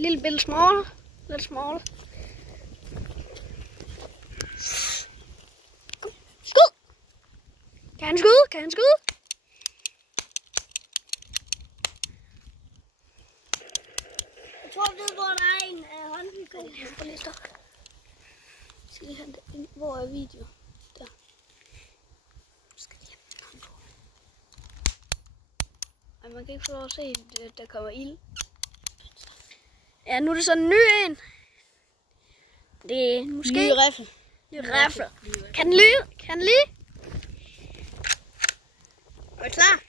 Little bit small, little small. Skud! Kan han skyde? Kan han skyde? Jeg tror, det hvor der er en håndhyggelig. Prøv lige at stoppe. Skal lige have det. Hvor er video? Der. Skal lige have den på. Ej, man kan ikke få lov at se, at der kommer ild. Ja, nu er det sådan en ny en. Det er måske... Ny riffel. Ny riffel. Kan den lyde? Kan den lide? Er du klar?